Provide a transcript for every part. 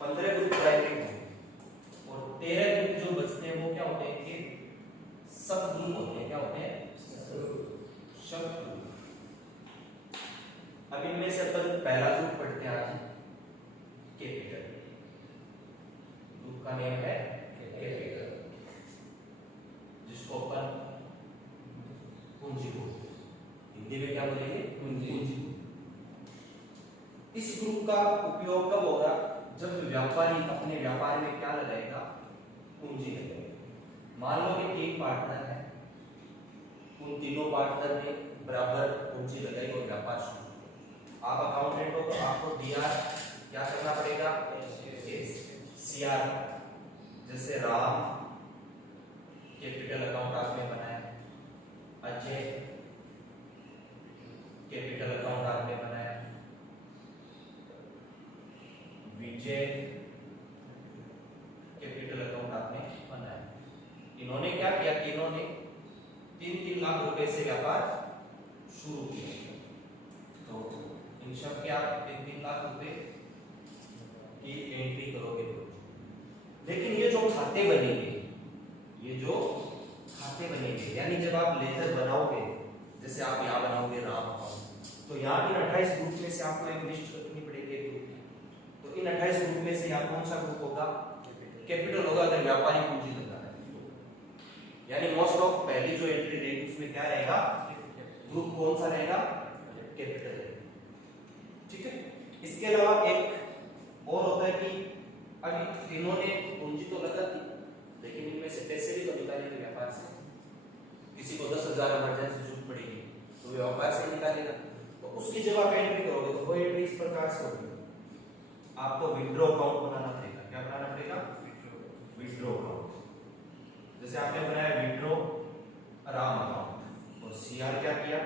15 group primary होंगे और 13 group जो बचते हैं वो क्या होते हैं कि सब ग्रुप होते हैं। क्या होते हैं? सब ग्रुप। अब इनमें से अपन पहला ग्रुप पढ़ते हैं आज, कैपिटल। ग्रुप का नेम है कैपिटल, जिसको अपन पूंजी बोलते हैं। हिंदी में क्या बोलेंगे? पूंजी। इस ग्रुप का उपयोग कब होगा? जब व्यापारी अपने व्यापार में क्या लगाएगा? पूंजी लगाएगा। मान लो कि 3 पार्टनर है, उन तीनों पार्टनर ने बराबर पूंजी लगाई और व्यापार शुरू किया। आप अकाउंटेंट हो तो आपको डीआर क्या करना पड़ेगा? सीआर। जैसे राम कैपिटल अकाउंट आपने बनाया, अजय कैपिटल अकाउंट आपने बनाया, विजय कैपिटल अकाउंट आपने बनाया। इन्होंने क्या किया? तीनों ने 3-3 लाख रुपए से व्यापार शुरू किया। तो इन सब के आप 3-3 लाख रुपए की एंट्री करोगे रोज। लेकिन ये जो खाते बनेंगे, यानी जब आप लेजर बनाओगे, जैसे आप यहाँ बनाओगे राम अकाउंट, तो यहाँ इन 28 ग्रुप में से आपको एक लिस्ट रखनी पड़ेगी एक ग्रुप की। तो इन 28 ग्रुप में से यहाँ कौन सा ग्रुप होगा? कैपिटल होगा, अगर व्यापारी पूंजी लगा रहा है। यानी मोस्ट ऑफ पहली जो एंट्री रहेगी उसमें क्या रहेगा? ग्रुप कौन सा रहेगा? कैपिटल रहेगा। ठीक है। इसके अलावा एक और होता है कि अभी तीनों ने पूंजी तो लगा दी, लेकिन इनमें से पैसे भी तो निकालेंगे व्यापार से। किसी को 10,000 इमरजेंसी जरूरत पड़ेगी तो व्यापार से निकालेगा। तो उसकी जब आप एंट्री करोगे तो वो एंट्री इस प्रकार से होगी। आपको विड्रॉ अकाउंट बनाना पड़ेगा। क्या बनाना पड़ेगा? Withdraw account. जैसे आपने बनाया विड्रॉ राम अकाउंट और सीआर क्या किया?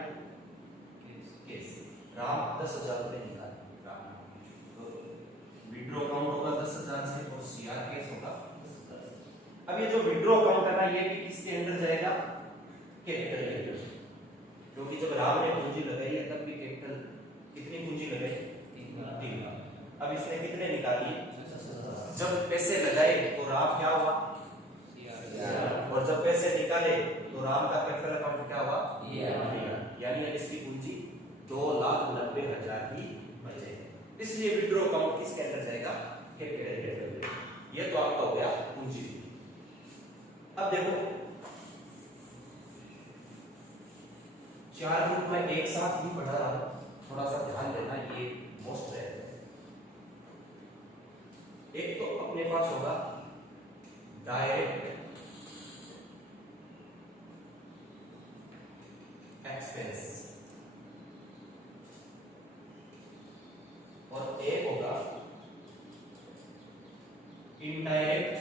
केस। राम 10,000 रुपए निकाले राम, तो विड्रॉ अकाउंट होगा 10,000 से और सीआर केस होगा 10,000। अब ये जो विड्रॉ अकाउंट है ना, ये भी किसके अंदर जाएगा? कैपिटल के अंदर। क्योंकि जब राम ने पूंजी लगाई है तब भी कैपिटल कितनी पूंजी लगाई? 3 लाख। अब इसने कितने निकाली? जब पैसे लगाए तो राम क्या हुआ? और जब पैसे निकाले तो राम का कैपिटल अकाउंट क्या हुआ? यानी अब इसकी पूंजी 2,90,000 ही बचे। इसलिए विड्रॉ अकाउंट किसके अंदर जाएगा? कैपिटल के अंदर। ये तो आपका हो गया पूंजी। अब देखो 4 ग्रुप में एक साथ ही पढ़ा रहा हूं, थोड़ा सा ध्यान देना, ये मोस्ट है। एक तो अपने पास होगा डायरेक्ट एक्सपेंस और एक होगा इनडायरेक्ट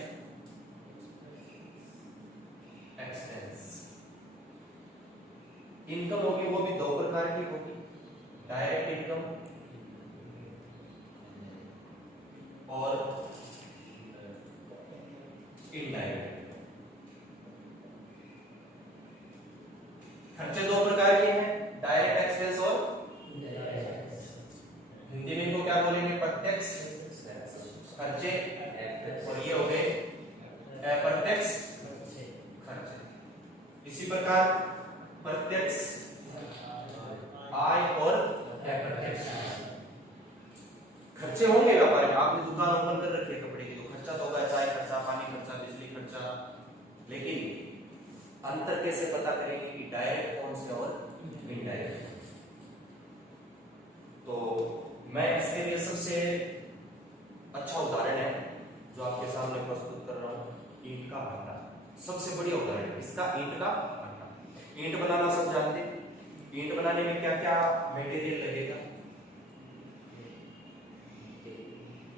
एक्सपेंस। इनकम होगी वो भी 2 प्रकार की होगी, डायरेक्ट इनकम और इनडायरेक्ट। खर्चे 2 प्रकार के हैं, डायरेक्ट एक्सपेंस और हिंदी में इनको क्या बोलेंगे? प्रत्यक्ष खर्चे, और ये हो गए अप्रत्यक्ष खर्चे। इसी प्रकार प्रत्यक्ष आय और अप्रत्यक्ष खर्चे होंगे व्यापार में। आपने दुकान ओपन कर रखी है कपड़े की, तो खर्चा तो होगा, चाय खर्चा, पानी खर्चा, बिजली खर्चा। लेकिन अंतर कैसे पता करेंगे कि डायरेक्ट कौन से और इनडायरेक्ट? तो मैं इसके लिए सबसे अच्छा उदाहरण है जो आपके सामने प्रस्तुत कर रहा हूं, ईंट का भट्टा। सबसे बढ़िया उदाहरण इसका ईंट का भट्टा। ईंट बनाना सब जानते हैं। ईंट बनाने में क्या क्या मटेरियल लगेगा?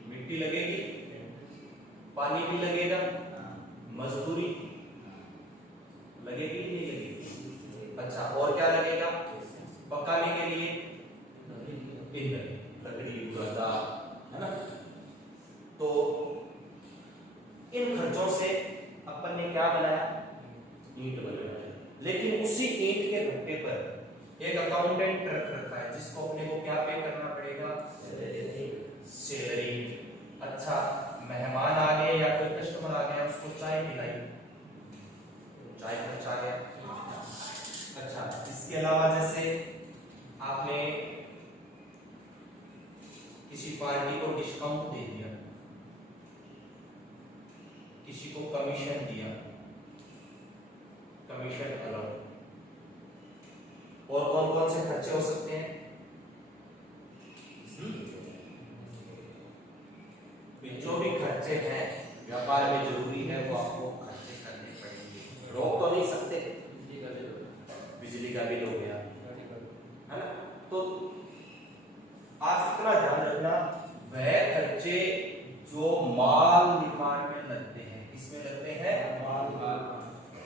मिट्टी लगेगी, पानी भी लगेगा, मजदूरी लगेगी नहीं लगेगी? अच्छा, और क्या लगेगा? पकाने के लिए ईंधन, लकड़ी, गदा, है ना? तो इन खर्चों से अपन ने क्या बनाया? ईंट बनाया। लेकिन उसी ईंट के भट्टे पर एक अकाउंटेंट रख रखा है जिसको अपने को क्या पे करना पड़ेगा? सैलरी। अच्छा मेहमान आ गए या कोई कस्टमर आ गया, उसको चाय पिलाई, चाय खर्च आ गया। अच्छा इसके अलावा जैसे आपने किसी पार्टी को डिस्काउंट दे दिया, किसी को कमीशन दिया, कमीशन अलग। और कौन कौन से खर्चे हो सकते हैं? जो भी खर्चे हैं व्यापार में जरूरी है वो आपको खर्चे करने पड़ेंगे, रोक तो नहीं सकते। बिजली का बिल हो गया है ना, तो आज इतना ध्यान रखना, वह खर्चे जो माल निर्माण में लगते हैं, किसमें लगते हैं?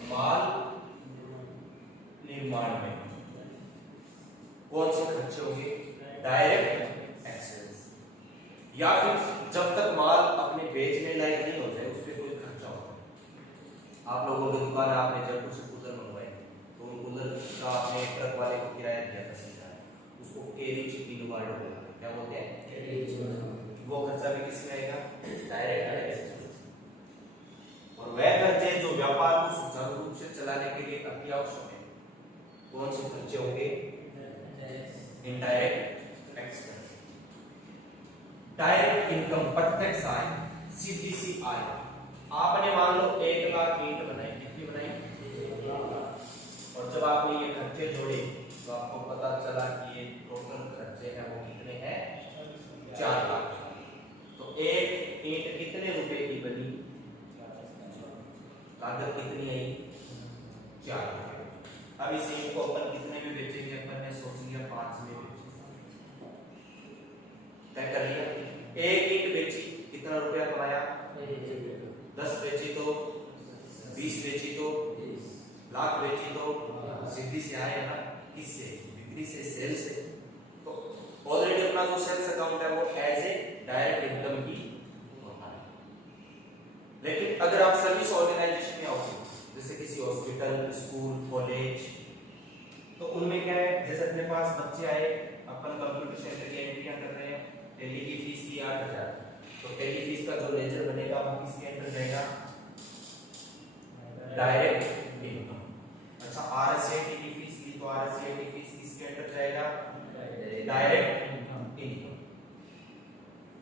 माल निर्माण में कौन से खर्चे होंगे? डायरेक्ट एक्सपेंस, या फिर जब तक माल अपने बेचने लायक नहीं हो जाए उस पर कोई खर्चा होगा। आप लोगों की दुकान आपने जब कुछ कूलर मंगवाए तो उन कूलर का आपने ट्रक वाले को किराया दिया 10,000, उसको कैरेज बिल वार्ड बोला, क्या बोलते हैं? वो खर्चा भी किसमें आएगा? Direct expense. और वह खर्चे जो व्यापार को सुचारू रूप से चलाने के लिए अति आवश्यक है, कौन से खर्चे होंगे? Indirect expense. डायरेक्ट इनकम प्रत्यक्ष आय, सीधी सी आय। आपने मान लो 1 लाख ईंट बनाई, कितनी बनाई? और जब आपने ये खर्चे जोड़े तो आपको पता चला कि ये टोटल खर्चे हैं वो कितने हैं? 4 लाख। तो एक ईंट कितने रुपए की बनी? लागत कितनी आई? 4 रुपए। अब इस ईंट को अपन कितने में बेचेंगे? अपन ने सोच लिया 5 में तय कर लिया। एक ईंट बेची, कितना रुपया कमाया? 10 बेची तो 20 बेची तो लाख बेची तो सीधी से आए ना, किससे? बिक्री से, सेल से। तो ऑलरेडी अपना जो सेल्स अकाउंट है वो एज ए डायरेक्ट इनकम ही होता है। लेकिन अगर आप सर्विस ऑर्गेनाइजेशन में आओगे, जैसे किसी हॉस्पिटल, स्कूल, कॉलेज, तो उनमें क्या है, जैसे अपने पास बच्चे आए, अपन कंप्यूटर सेंटर की एंट्रियां कर रहे हैं, टेली की फीस थी 8,000, तो टेली फीस का जो लेजर बनेगा वो किसके अंदर जाएगा? Direct income. अच्छा आरएसएटी की फीस ली तो आरएसएटी की फीस किसके अंदर जाएगा? Direct income.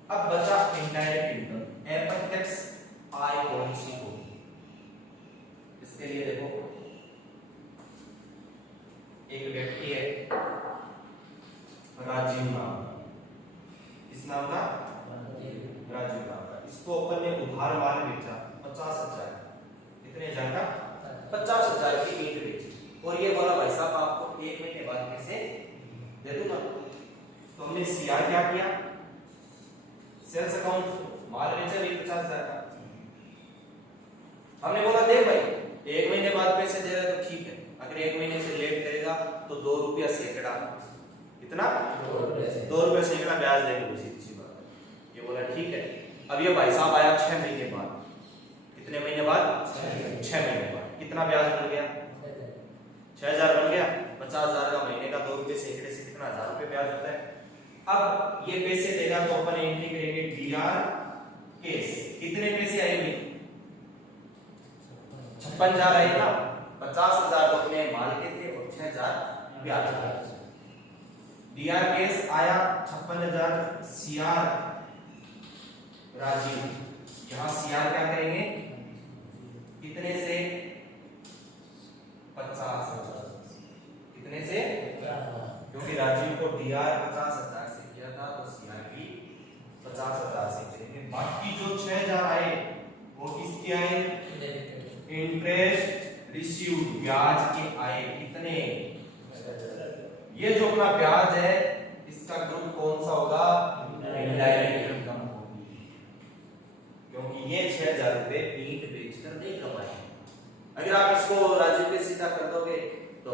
अब बचा इनडायरेक्ट इनकम, अप्रत्यक्ष आय कौन सी होगी? इसके लिए देखो, एक व्यक्ति है राजीव नाम, इस नाम का राजीव नाम का, इसको अपन ने उधार माल बेचा 50,000, कितने हजार का? 50,000 की ईंट बेची, और ये बोला भाई साहब आपको 1 महीने बाद पैसे दे दूंगा। तो हमने सीआर क्या किया? सेल्स अकाउंट, माल बेचा भी 50,000 का, हमने बोला देख भाई 1 महीने बाद पैसे दे रहा तो ठीक है, अगर 1 महीने से लेट करेगा तो 2 रुपया सैकड़ा, कितना? 2 रुपया सैकड़ा ब्याज देंगे, सीधी सी बात है। ये बोला ठीक है। अब ये भाई साहब आया 6 महीने बाद, कितने महीने बाद? 6 महीने बाद, कितना ब्याज बन गया? 6,000 बन गया। 50,000 का महीने का 2 रुपये सैकड़े से कितना? 1,000 रुपये ब्याज होता है। अब ये पैसे देगा तो अपन एंट्री करेंगे डीआर केस, कितने पैसे आएंगे? 56,000 आएगा। 50,000 तो अपने माल के थे और 6,000 ब्याज का। डीआर केस आया 56,000, सीआर राजीव, यहां सीआर क्या करेंगे? कितने से? 50,000, कितने से? क्योंकि राजीव को डीआर 50,000 से किया था तो सीआर भी 50,000 से करेंगे। बाकी जो 6,000 आए वो किसके आए? इंटरेस्ट रिसीव्ड, ब्याज के आए, कितने? ये जो अपना ब्याज है इसका ग्रुप कौन सा होगा? इनडायरेक्ट इनकम होगी, क्योंकि ये 6,000 रुपए ईंट बेचकर नहीं कमाए। अगर आप इसको राजीव पे सीधा कर दोगे तो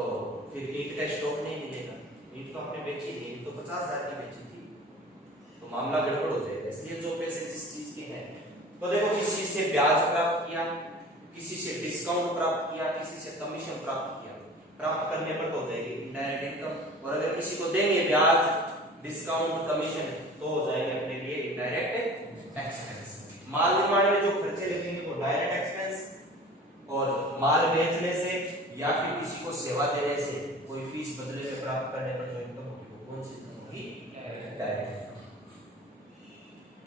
फिर ईंट का स्टॉक नहीं मिलेगा, ईंट तो आपने बेची नहीं, तो 50,000 की बेची थी, तो मामला गड़बड़ हो जाएगा। इसलिए जो पैसे जिस चीज के हैं, तो देखो किसी चीज से ब्याज प्राप्त किया, किसी से डिस्काउंट प्राप्त किया, किसी से कमीशन प्राप्त किया, प्राप्त करने पर तो हो जाएगी इनडायरेक्ट इनकम। और अगर किसी को देंगे ब्याज, डिस्काउंट, कमीशन, तो हो जाएंगे अपने लिए इनडायरेक्ट एक्सपेंस। सेवा देने से, कोई फीस बदले में प्राप्त करने पर जो इनकम होगी वो कौन सी इनकम होगी? डायरेक्ट।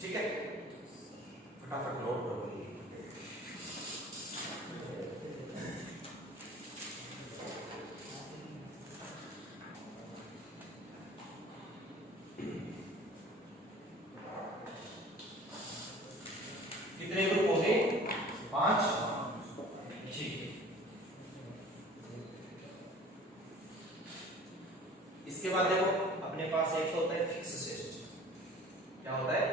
ठीक है, फटाफट नोट करो। कितने ग्रुप हो गए? 5। ठीक है, इसके बाद देखो अपने पास एक होता है फिक्स असेट। क्या होता है?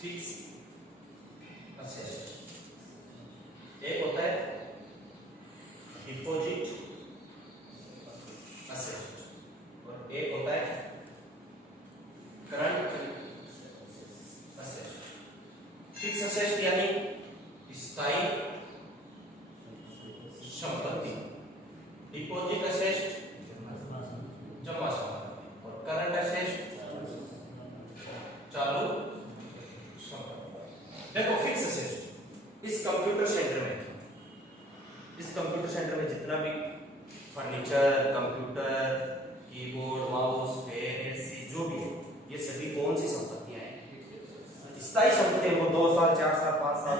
Fix asset. एक होता है डिपॉजिट असेट और एक होता है करंट असेट। फिक्स असेट यानी स्थायी संपत्ति, डिपॉजिट असेट जमा संपत्ति और करंट असेट चालू संपत्ति। देखो फिक्स असेट इस कंप्यूटर सेंटर में जितना भी furniture, computer, keyboard, mouse, fan, AC जो भी है, ये सभी कौन सी संपत्तियां हैं? स्थायी संपत्ति। वो 2 साल, 4 साल, 5 साल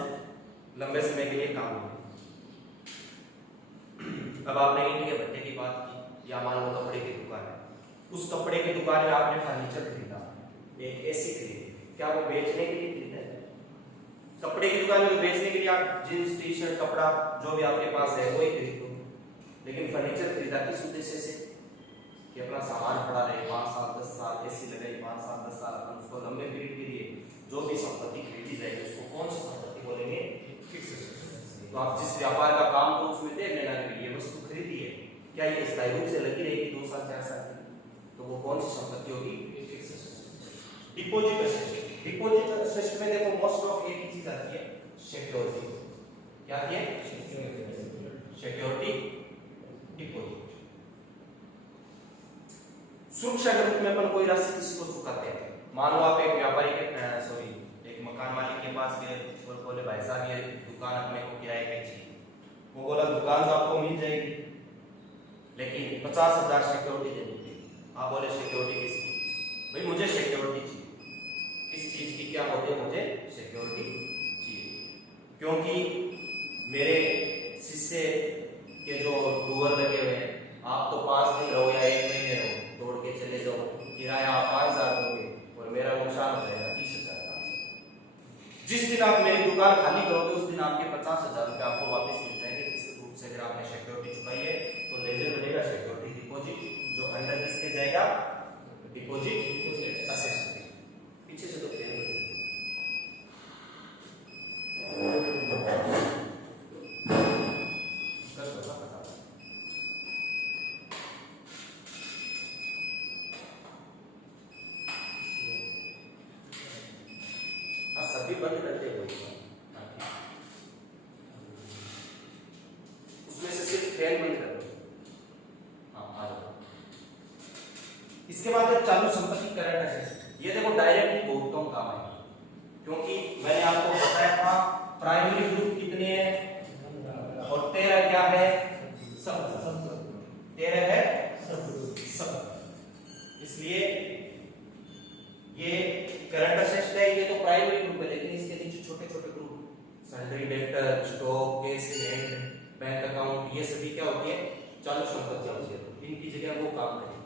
लंबे समय के लिए काम होगी। अब आपने ईंट के भट्टे की बात की, या मान लो कपड़े की दुकान है, उस कपड़े की दुकान में आपने फर्नीचर खरीदा, एक एसी खरीदी, क्या वो बेचने के लिए खरीदा है? कपड़े की दुकान में तो बेचने के लिए आप जींस, टी शर्ट, कपड़ा जो भी आपके पास है वही खरीदो, लेकिन फर्नीचर खरीदा किस उद्देश्य से? कि अपना सामान पड़ा रहे 5 साल 10 साल, एसी लगाई 5 साल 10 साल, अपन उसको लंबे पीरियड के लिए जो भी संपत्ति खरीदी जाएगी उसको कौन सी संपत्ति बोलेंगे? Fix asset. तो आप जिस व्यापार का काम को उसमें देख लेना कि ये वस्तु खरीदी है, क्या ये स्थायी रूप से लगी रहेगी 2 साल 4 साल, तो वो कौन सी संपत्ति होगी? Fix asset. Deposit asset. Deposit asset में देखो मोस्ट ऑफ एक ही चीज आती है, सिक्योरिटी। क्या आती है? Security, deposit. सुरक्षा के रूप में अपन कोई राशि किसी को चुकाते हैं। मान लो आप एक व्यापारी के एक मकान मालिक के पास गए और बोले भाई साहब ये दुकान अपने को किराए पे चाहिए। वो बोला दुकान तो आपको मिल जाएगी लेकिन 50,000 सिक्योरिटी देनी पड़ेगी। आप बोले सिक्योरिटी किसकी? भाई मुझे सिक्योरिटी चाहिए। किस चीज की? क्या बोलते हैं? मुझे सिक्योरिटी चाहिए क्योंकि मेरे शिष्य के जो डूअर लगे हुए हैं, आप तो 5 दिन रहो या 1 महीने रहो, तोड़ के चले जाओ, किराया आप 5,000 दोगे और मेरा नुकसान हो जाएगा 30,000 का। जिस दिन आप मेरी दुकान खाली करोगे उस दिन आपके 50,000 रुपए आपको वापस मिल जाएंगे। इस रूप से अगर आपने सिक्योरिटी चुकाई है तो लेजर बनेगा सिक्योरिटी डिपॉजिट, जो अंडर किसके जाएगा? Deposit asset. पीछे से तो फेल हो जाएगा। सभी बंद करते हो उसमें से सिर्फ फैन बंद कर दो। हाँ आ जाओ। इसके बाद है चालू संपत्ति, करंट असेट। ये देखो डायरेक्टली बहुतों का काम है क्योंकि मैंने आपको बताया था प्राइमरी ग्रुप कितने हैं और 13 क्या है? सब 13 है सब। इसलिए ये करंट असेट है, ये तो प्राइमरी ग्रुप है, लेकिन इसके नीचे छोटे छोटे group sundry debtor, stock, cash and bank account, ये सभी क्या होती है? चालू संपत्तियां होती है। इनकी जगह वो काम करेंगे,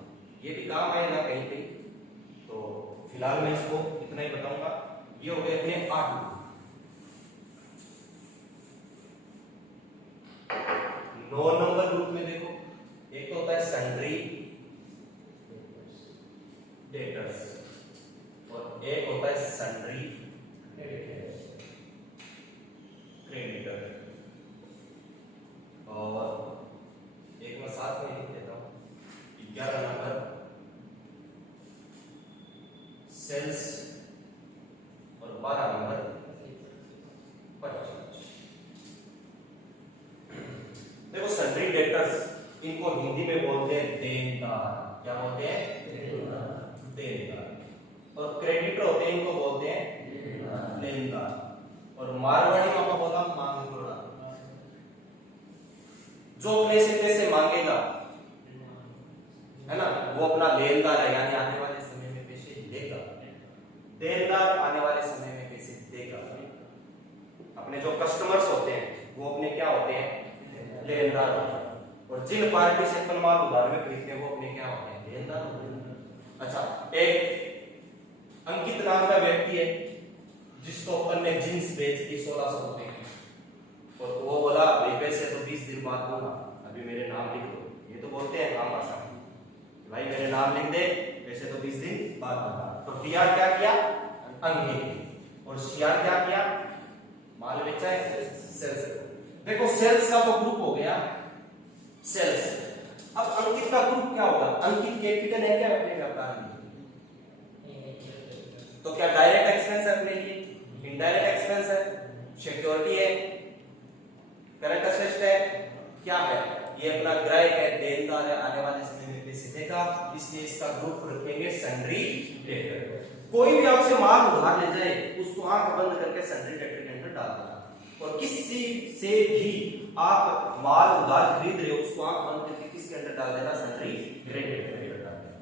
ये भी काम आएगा कहीं कहीं। तो फिलहाल मैं इसको इतना ही बताऊंगा। ये हो गए अपने 8 ग्रुप। 9 नंबर ग्रुप में देखो एक तो होता है सन्ड्री डेब्टर्स और एक होता है सन्ड्री क्रेडिटर और एक मैं साथ में लिख देता हूं 11 नंबर सेल्स और 12 नंबर परचेज। देखो सन्ड्री डेब्टर्स इनको हिंदी में बोलते हैं देनदार। क्या बोलते हैं? देनदार। और क्रेडिटर होते हैं इनको बोलते हैं लेनदार। और मारवाड़ी में आपको बोला मांगुरा। जो अपने से पैसे मांगेगा, है ना, वो अपना लेनदार है, यानी आने वाले समय में पैसे लेगा। देनदार आने वाले समय में पैसे देगा। अपने जो कस्टमर्स होते हैं वो अपने क्या होते हैं, लेनदार होते हैं। और जिन पार्टी से अपन माल उधार में खरीदते हैं वो अपने क्या होते हैं, लेनदार होते हैं। अच्छा, एक अंकित नाम का व्यक्ति है जिसको अपन ने जींस बेच दी 1600 रुपए की, और वो बोला भाई पैसे तो 20 दिन बाद दूंगा, अभी मेरे नाम लिख दो। ये तो बोलते हैं आम भाषा में, भाई मेरे नाम लिख दे, पैसे तो 20 दिन बाद दूंगा। तो टीआर क्या किया, अंकित, और सीआर क्या किया, माल बेचा है, सेल्स। देखो सेल्स का तो ग्रुप हो गया सेल्स। अब अंकित का ग्रुप क्या होगा, अंकित कैपिटल है क्या अपने व्यापार में, तो क्या डायरेक्ट एक्सपेंस है अपने लिए, इनडायरेक्ट एक्सपेंस है, सिक्योरिटी है, करंट असेट है, क्या है, ये अपना ग्राहक है, देनदार है, आने वाले समय में पैसे देगा, इसलिए इसका ग्रुप रखेंगे सन्ड्री डेटर। कोई भी आपसे माल उधार ले जाए उसको आंख बंद करके सन्ड्री डेटर के अंदर डाल देना, और किसी से भी आप माल उधार खरीद रहे हो उसको आंख बंद करके किसके अंदर डाल देना, सन्ड्री डेटर के अंदर डाल देना।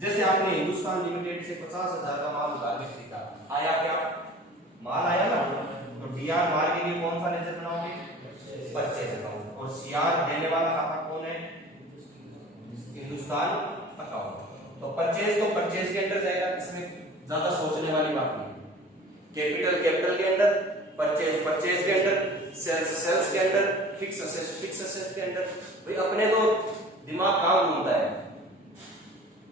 जैसे आपने हिंदुस्तान लिमिटेड से 50,000 का माल उधार में खरीदा, आया क्या, माल आया ना, तो डीआर माल के लिए कौन सा लेजर बनाओगे, परचेज अकाउंट, और सीआर देने वाला खाता कौन है, हिंदुस्तान अकाउंट। तो परचेज के अंदर जाएगा, इसमें ज्यादा सोचने वाली बात नहीं। कैपिटल के अंदर, परचेज के अंदर, सेल्स के अंदर, फिक्स असेट के अंदर। भाई अपने तो दिमाग कहाँ घूमता है,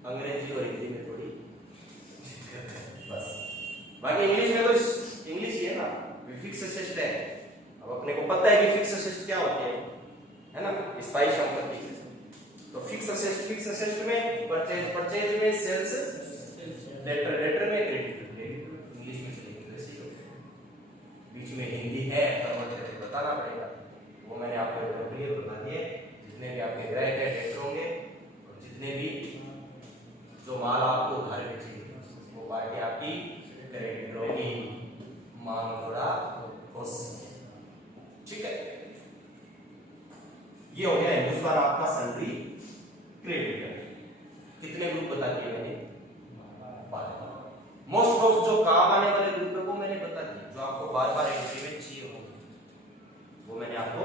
अंग्रेजी और हिंदी में थोड़ी बस, बाकी इंग्लिश में तो इंग्लिश ही है ना, फिक्स असेट है। अब अपने को पता है कि फिक्स असेट क्या होती है ना, स्थायी संपत्ति। तो फिक्स असेट में, परचेज में, सेल्स, डेटर में, क्रेडिट इंग्लिश में चलेगी, बीच में हिंदी है तो बताना पड़ेगा। वो मैंने आपको क्लियर बता दिए। जितने भी आपके ग्राहक है डेटर होंगे, और जितने भी जो माल आपको उधार बेचेगी वो पार्टी आपकी क्रेडिटर होगी, मांग थोड़ा खुश, ठीक है। ये हो गया हिंदुस्तान आपका सन्ड्री क्रेडिटर। कितने ग्रुप बता दिए मैंने, मोस्ट ऑफ जो काम आने वाले ग्रुप है वो मैंने बता दिया, जो आपको बार बार एंट्री में चाहिए होगा वो मैंने आपको।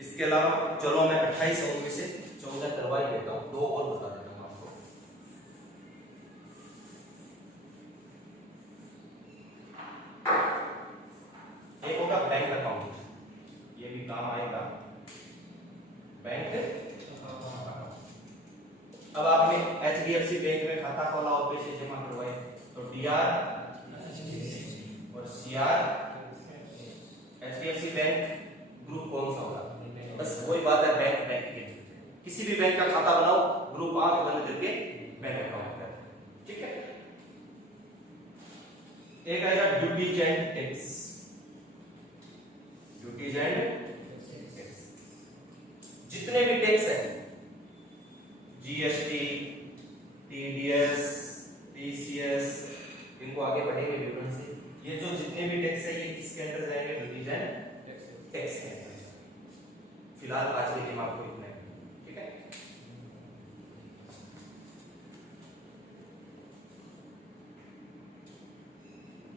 इसके अलावा चलो मैं 28 में से 14 करवा ही देता हूं, 2 और बता देता हूं आपको। एक होगा बैंक अकाउंट, ये भी काम आएगा, बैंक अकाउंट। अब आपने एचडीएफसी बैंक में खाता खोला और पैसे जमा करवाए, तो डीआर और सीआर, एचडीएफसी बैंक ग्रुप कौन सा होगा, बस वही बात है, बैंक के किसी भी बैंक का खाता बनाओ, ग्रुप आंख बंद करके बैंक अकाउंट है, ठीक है। एक आएगा duties and tax, duties and tax, जितने भी टैक्स है, जीएसटी, टीडीएस, टीसीएस, इनको आगे पढ़ेंगे विवरण से। ये जो जितने भी टैक्स है ये किसके अंदर जाएंगे, ड्यूटीज एंड टैक्स के अंदर। फिलहाल आज के लिए हम आपको